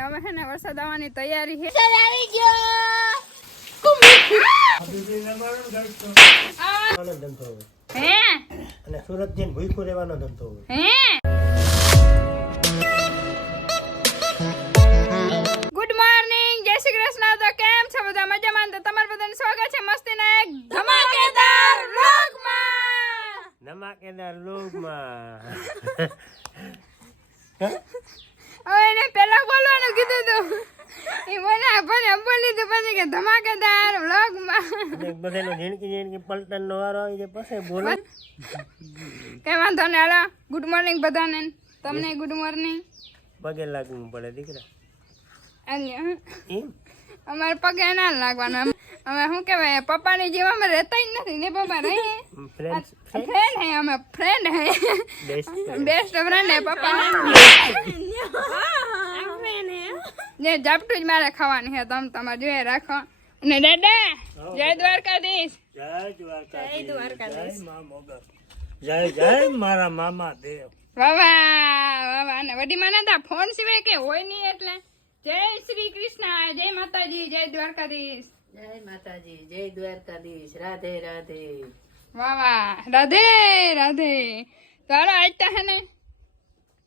હવે હે ને વરસાદ આવવાની તૈયારી છે. આવી ગયો ધંધો હોય હે અને સુરત જઈને ભૂખ્યું રહેવાનો ધંધો હોય. હે ગુડ મોર્નિંગ, જય શ્રી કૃષ્ણ. તો કેમ છો બધા? મજામાં? તો તમારું બધાનું સ્વાગત છે મસ્તીના એક ધમાકેદાર વ્લોગમાં. ધમાકેદાર લોકમાં હવે એને પહેલા બોલવાનું કીધું તું, એ બોલ્યા પછી બોલી દીધું, પછી કે ધમાકેદાર વ્લોગમાં. બધાનો જિંદગી પલટનનો વારો આવી જાય પછી બોલો. કઈ વાંધો નહીં, હાલો ગુડ મોર્નિંગ બધાને. તમને ગુડ મોર્નિંગ. પગે લાગવું પડે દીકરા. અમારે પગે ના લાગવાનું. અમે શું કહેવાય, પપ્પાની જેમ અમે રહેતા જ નથી ને. પપ્પા રહીએ ફ્રેન્ડ હે, અમે ફ્રેન્ડ હે, બેસ્ટ ફ્રેન્ડ હે પપ્પા. જે ઝાપટું જ મારે ખાવાની છે, તમે તમારે જોઈએ રાખો. અને દાદા જય દ્વારકાધીશ. જય દ્વારકાધીશ. જય જય મારા મામા દેવ. વાહ વાહ વાહ. અને વડી માને તો ફોન સિવાય કે હોય નહીં. એટલે જય શ્રી કૃષ્ણ, જય માતાજી, જય દ્વારકાધીશ. જય માતાજી, જય દ્વારકાધીશ, રાધે રાધે. વાહ વાહ, રાધે રાધે. તો હાલો આજ તા હે ને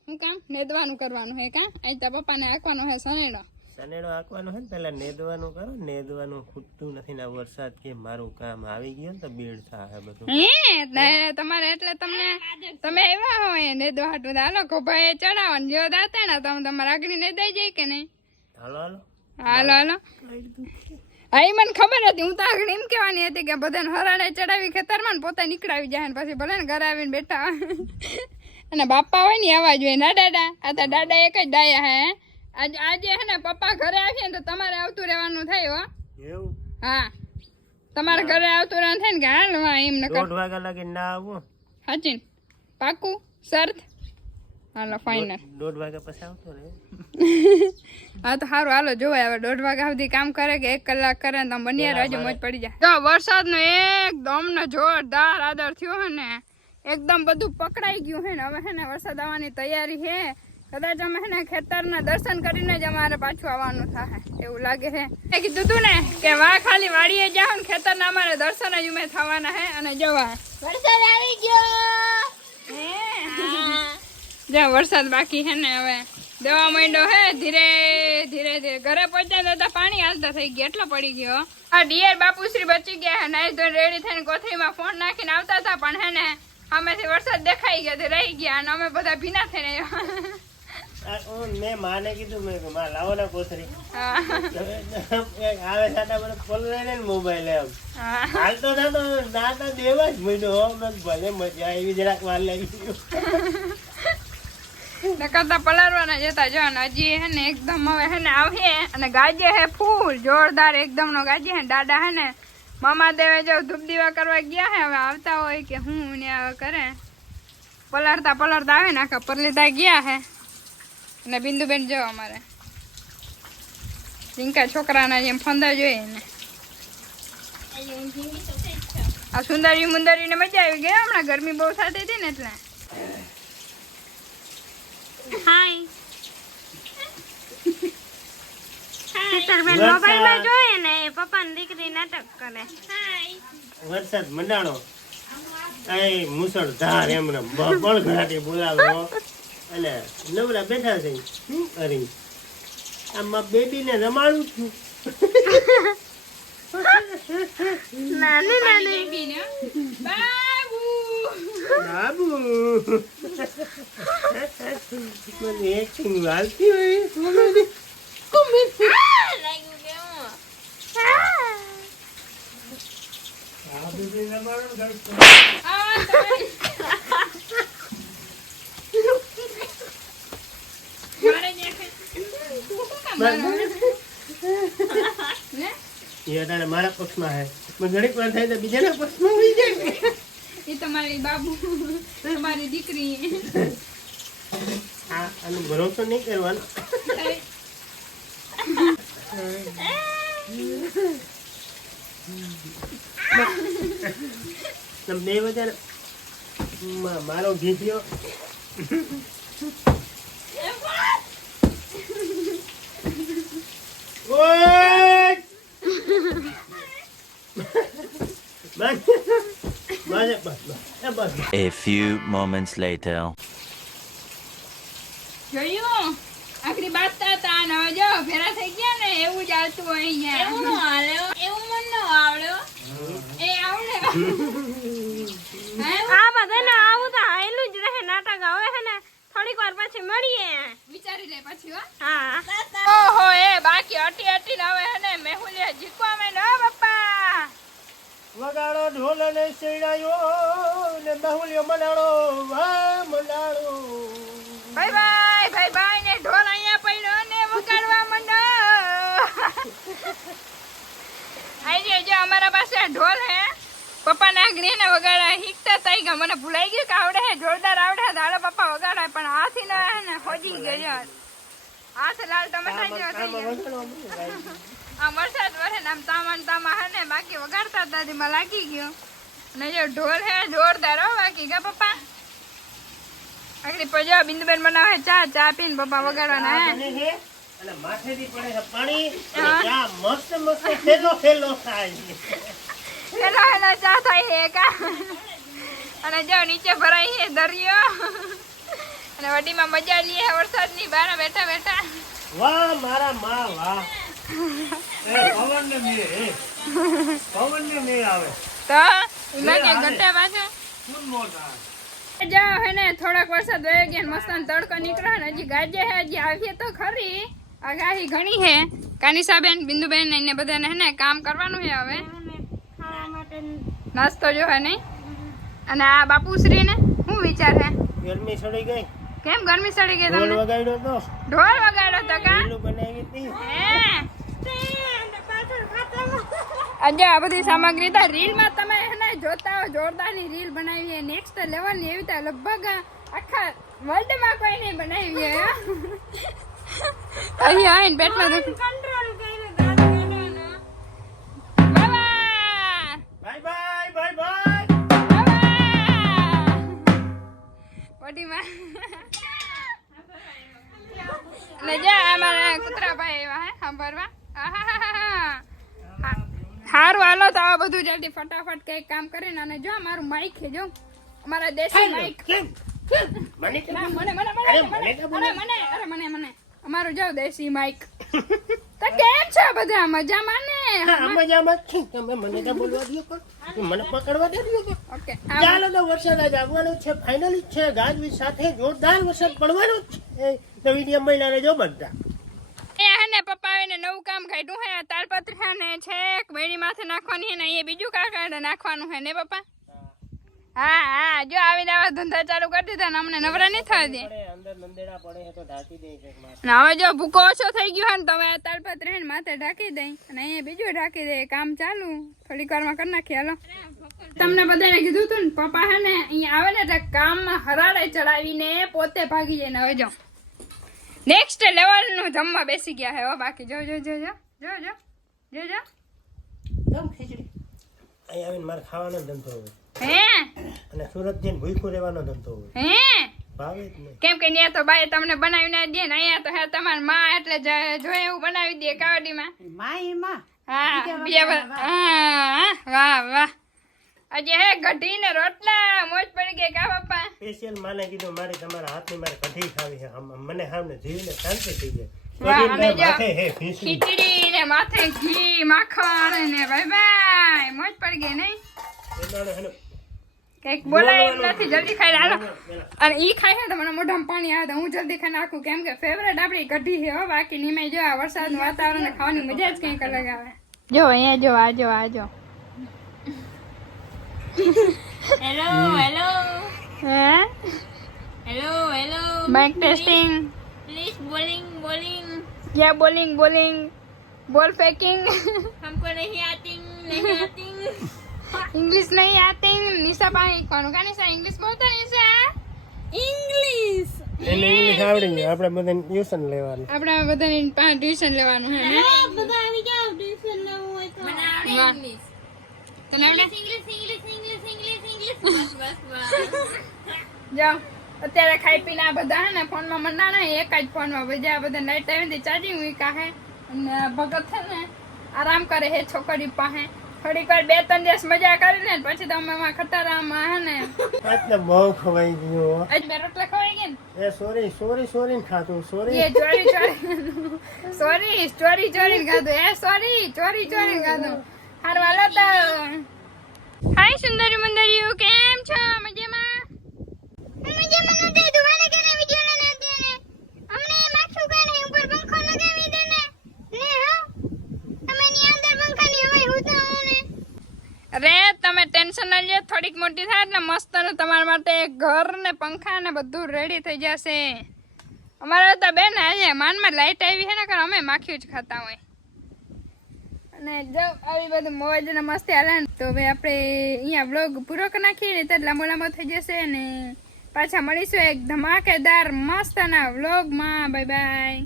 શું કામ નેદવાનું કરવાનું હે કા? આજ તા પપ્પાને હાંકવાનો હે સનેડો. સનેડો હાંકવાનો હે ને પેલા નેદવાનું કરો. નેદવાનું ખૂટતું નથી ને વરસાદ કે મારું કામ આવી ગયું ને તો બીડ થાય બધું. હે તમારે એટલે તમે એવા હોય નેદવા હાટું. હાલો કોભાઈ ચડાવવાનું જો દાતા ને તમે તમારા આગળ નેદાઈ જાય કે નહીં? હાલો હાલો હાલો હાલો. હા, એ મને ખબર હતી. હું તો આગળ એમ કહેવાની હતી કે બધાને હરાડે ચડાવી ખેતરમાં ને પોતે નીકળાવી જાય ને પછી ભલે ને ઘરે આવીને બેઠા અને બાપા હોય ને આવા જોઈએ ના દાદા. આ તો દાદા એક જ ડાયા હે. આજે હે ને પપ્પા ઘરે આવીએ ને તો તમારે આવતું રહેવાનું થાય હો. એવું? હા, તમારે ઘરે આવતું રહેવાનું થાય ને કે હાલ એમ ન કર. 1:30 વાગ્યા લાગી ના આવું. સાચી પાકું શરત. હાલો ફાઇનલ. 1:30 વાગ્યા પછી આવતો રહે. હા તો સારું, હાલો જોવાય હવે 1:30 વાગ્યા સુધી કામ કરે કે 1 કલાક કરે ને તમે બની રાજુ મોજ પડી જાય. જો વરસાદ નો એકદમ ને જોરદાર આદર થયો હે ને, એકદમ બધું પકડાઈ ગયું હે ને. હવે હે ને વરસાદ આવવાની તૈયારી છે. કદાચ અમે હે ને ખેતરના દર્શન કરીને જ અમારે પાછું આવવાનું થાય એવું લાગે છે. એ કીધું તું ને કે વાહ ખાલી વાડીએ જાવ ને ખેતરના અમારે દર્શન જ ઉમે થવાના હે. અને જવા વરસાદ આવી ગયો. જ્યાં વરસાદ બાકી હે ને હવે દેવા માંડ્યો હે. ધીરે ધીરે ધીરે ઘરે પહોંચ્યા તો પાણી હાલતા થઈ ગયા, એટલો પડી ગયો. આ ડિયર બાપુશ્રી બચી ગયા હે. નાઈ ધોઈને રેડી થઈને કોથળીમાં ફોન નાખીને આવતા હતા, પણ હે ને સામેથી વરસાદ દેખાઈ ગયો તો રહી ગયા અને અમે બધા ભીના થઈને મેં માને કીધું મેં માં લાવો ને કોથળી. આવે સાટા મને ખોલ ને મોબાઈલ એમ હાલતો થતો ના દેવા જ મળ્યો. ભલે મજા આવી, જરાક વાર લાગી કરતા પલારવાના જતા જો. હજી હે ને એકદમ હવે હે ને આવે અને ગાજે હે ફૂલ જોરદાર એકદમ નો ગાજે હે. દાદા હે ને મામા દેવે જો ધૂપ દીવા કરવા ગયા હે. હવે આવતા હોય કે હું ને હવે કરે પલારતા પલારતા આવે ને આખા પરલીતા ગયા હે. અને બિંદુબેન જો અમારે રિંકા છોકરાના જેમ ફંદા જોઈએ ને. આ સુંદરી મુંદરી ને મજા આવી ગઈ. હમણાં ગરમી બહુ થતી હતી ને એટલે. હાય મોબાઈલમાં જોઈએ ને પપ્પા ની દીકરી નાટક કરે. વરસાદ મંડાણો મુસળધાર એમને બળઘડાટી બોલાવો અને નવરા બેઠા છે. અરે આમાં બેબી ને રમાડું છું. નાની નાની બેબી ને બાબુ બાબુ મને એક્ટિંગ હાલતી હોય મારા પક્ષમાં હે. ઘડીક વાર થાય તો બીજાના પક્ષમાં હોઈ જાય. એ તમારી બાબુ તમારી દીકરી. આ આનો ભરોસો નહીં કરવાનો. બે બધા મારો ઘીધ્યો ઓય બસ. A few moments later. જોયું આખરી બાતતા હતા ને હવે જો ફેરા થઈ ગયા ને એવું જ આવતું હોય અહીંયા. એવું ન હાલે એવું મન ન આવડ્યો એ આવડે આ બધાને આવું તો હાયલું જ રહે નાટક. હવે હે ને થોડીક વાર પછી મળીએ. વિચારી લે પછી હો. હા ઓહો એ બાકી હટી હટી ને હવે હે ને મેહુલિયા જીકવા મે ન બાપા. વગાડો ઢોલ ને શેડાયો ને બાહુલિયો મનાડો વાહ મનાડો. ભાઈ ને ઢોલ અહીંયા પડ્યો ને વગાડવા માંડો. આઈ જો અમારા પાસે ઢોલ હે. પપ્પા ના ગ્રી ને વગાડા શીખતા થઈ ગયા. મને ભૂલાઈ ગયું કે આવડે હે જોરદાર આવડે. દાડો પપ્પા વગાડાય પણ હાથી ના હે ને હોજી ગયો. હાથ લાલ ટમાટા જેવો થઈ ગયો. આ વરસાદ વરે ને આમ તામા હે ને બાકી વગાડતા હતા તેમાં લાગી ગયો. ને જો ઢોલ હે જોરદાર હો બાકી કા પપ્પા. આગળ પજો બિંદુબેન બનાવે ચા પીને પપ્પા વગાડવાના હે. અને માથેથી પડે છે પાણી અને ચા મસ્ત ફેલો થાય છે. હેલો ચા થાય હે કા. અને જો નીચે ભરાઈ છે દરિયો. અને વડીમાં મજા લઈએ વરસાદની બહાર બેઠા બેઠા. વાહ મારા માં વાહ. પવન ને મે આવે તો એમાં કે ઘટે પાછો જો હે ને થોડાક વરસાદ વહી ગયા મસ્ત તડકો નીકળ્યો ને હજી ગાજે હે હજી આવીએ તો ખરી. આગાહી ઘણી હે. કાનિસાબેન બિંદુબેન ને બધાને હે ને કામ કરવાનું છે હવે. નાસ્તો જો હે નહીં. અને આ બાપુશ્રી ને શું વિચાર હે? ગરમી સડી ગઈ. કેમ ગરમી સડી ગઈ ઢોલ તમને? વગાડ્યો તો ઢોલ વગાડ્યો તો કા? લીલું બનાવી હતી. હે આજે આ બધી સામગ્રી તો રીલ માં તમે હે ને જોતા હો. જોરદારની રીલ બનાવી છે નેક્સ્ટ લેવલ ની. એવી તો લગભગ આખા વર્લ્ડ માં કોઈ નહીં બનાવી છે. અહીં આવીને પેટમાં દુખ. કંટ્રોલ કર્યું બાય બાય. બોડીમાં ને જા અમારા કૂતરા ભાઈ એવા હે સાંભળવા. હારું હાલો તો આ બધું જલ્દી ફટાફટ કઈક કામ કરીને. અને જો અમારું માઈક છે જો અમારા દેશી માઈક. મને કે ના, મને અમારું જો દેશી માઈક. તો કેમ છે બધા મજામાં ને? મજામાં જ છે. તમે મને તો બોલવા દો પણ મને પકડવા દે દો. ઓકે ચાલો તો વરસાદ આજ આવવાનો છે. ફાઇનલી જ છે. ગાજવીજ સાથે જોરદાર વરસાદ પડવાનો જ છે. તો વિડીયો મહિલાને જો બધા હે ને પપ્પા આવીને નવું કામ કાઢ્યું હે. તાલપત્રી હે ને છેક વેણી માથે નાખવાની હે ને અહીંયા બીજું કાંઈ નાખવાનું હે ને પપ્પા. હા જો આવીને આવા ધંધા ચાલુ કરી દીધા ને અમને નવરા નહીં થવા દે. અંદર નંદેડા પડે છે તો ઢાંકી દે છે. અને હવે જો ભૂકો ઓછો થઈ ગયો હે ને તો હવે તાલપત્રી હે ને માથે ઢાંકી દઈ અને અહીંયા બીજું ઢાંકી દે. કામ ચાલુ થોડીક વારમાં કરી નાખીએ. હાલો તમને બધાને કીધું તું ને પપ્પા હે ને અહીંયા આવે ને એટલે કામમાં હરાડે ચડાવીને પોતે ભાગી જાય. ને હવે જો નેક્સ્ટ લેવલ નું જમવા બેસી ગયા હે હો. બાકી જો કેમ ખીચડી અહીં આવીને મારે ખાવાનો ધંધો હોય હે અને સુરત જઈને ભૂખ્યું રહેવાનો ધંધો હોય. હે ભાવે જ નહીં. કેમ કે ત્યાં તો બાઈ તમને બનાવી ના દે ને અહીંયા તો હે તમારી માં એટલે જોઈએ એવું બનાવી દે કાવડીમાં. હા વાહ આજે હે કઢી ને રોટલા મોજ પડી ગઈ કા પપ્પા. સ્પેશિયલ માને કીધું મારી તમારા હાથની મારે કઢી ખાવી છે. મને સામે જીવને શાંતિ થઈ જાય. વાહ, કઢી અને ને જો માથે હે ખીચડી. ખીચડી ને માથે ઘી માખણ ને ભાઈ મોજ પડી ગઈ નહીં. એનાને હે ને કઈક બોલાય એમ નથી. જલ્દી ખાઈ હાલો. અને ઈ ખાય છે તો મને મોઢામાં પાણી આવે તો હું જલ્દી ખાઈ નાખું. કેમ કે ફેવરેટ આપણી કઢી છે હો. બાકી નિમાઈ જો આ વરસાદનું વાતાવરણ ખાવાની મજા જ કંઈક અલગ આવે. જો અહીંયા જો આજો હેલો હે માઇક ટેસ્ટિંગ. प्लीज बोलिंग क्या बोलिंग बॉल फेंकिंग. हमको नहीं आती इंग्लिश नहीं आती. निशा भाई कौन का निशा इंग्लिश बोलता निशा इंग्लिश એને ઇંગ્લિશ આવડે ને આપણે બધાને ટ્યુશન લેવાનું. આપણે બધાને પાસે ટ્યુશન લેવાનું હે ને. બધા આવી જાવ ટ્યુશન લેવું હોય તો મને આવડે વાહ. ઇંગ્લિશ તને આવડે? इंग्लिश बस જાઓ અત્યારે ખાઈ પીને આ બધા હે ને ફોનમાં મંડાણા એક જ ફોનમાં બધા બધા નાઈટ ટાઈમ ચાર્જિંગ મૂકા હે અને ભગત છે ને આરામ કરે હે છોકરી પાસે થોડીક વાર 2-3 દિવસ મજા કરી લે પછી તો અમે ખટારામાં હે ને એટલે બહુ ખવાઈ ગયો આજ બે રોટલા ખવાઈ ગયા ને એ સોરી ખાતું સોરી એ ચોરી ખાધું એ ચોરી ખાધું હારું હાલો તો હાય સુંદરી મંદરીઓ કેમ છો મજામાં મજામાં નથી દુવાને કરે વિડિયો ને નથી ને અમને માથું કાઢે ઉપર પંખો લગાવી દે ને હો તમે ની અંદર પંખાની હવા હોતો ને અરે તમે ટેન્શન ન લ્યો થોડીક મોટી થાય એટલે મસ્ત નું તમારા માટે ઘર ને પંખા ને બધું રેડી થઈ જશે અમારે તો બેન આજે માનમાં લાઈટ આવી છે ને કારણ અમે માખ્યું જ ખાતા હોય અને જો આવી બધું મોજ ને મસ્તી હાલે ને તો હવે આપણે અહીંયા વ્લોગ પૂરો કરી નાખીએ ને તો લાંબો લાંબો થઈ જશે ને પાછા મળીશું એક ધમાકેદાર મસ્તના વ્લોગમાં બાય બાય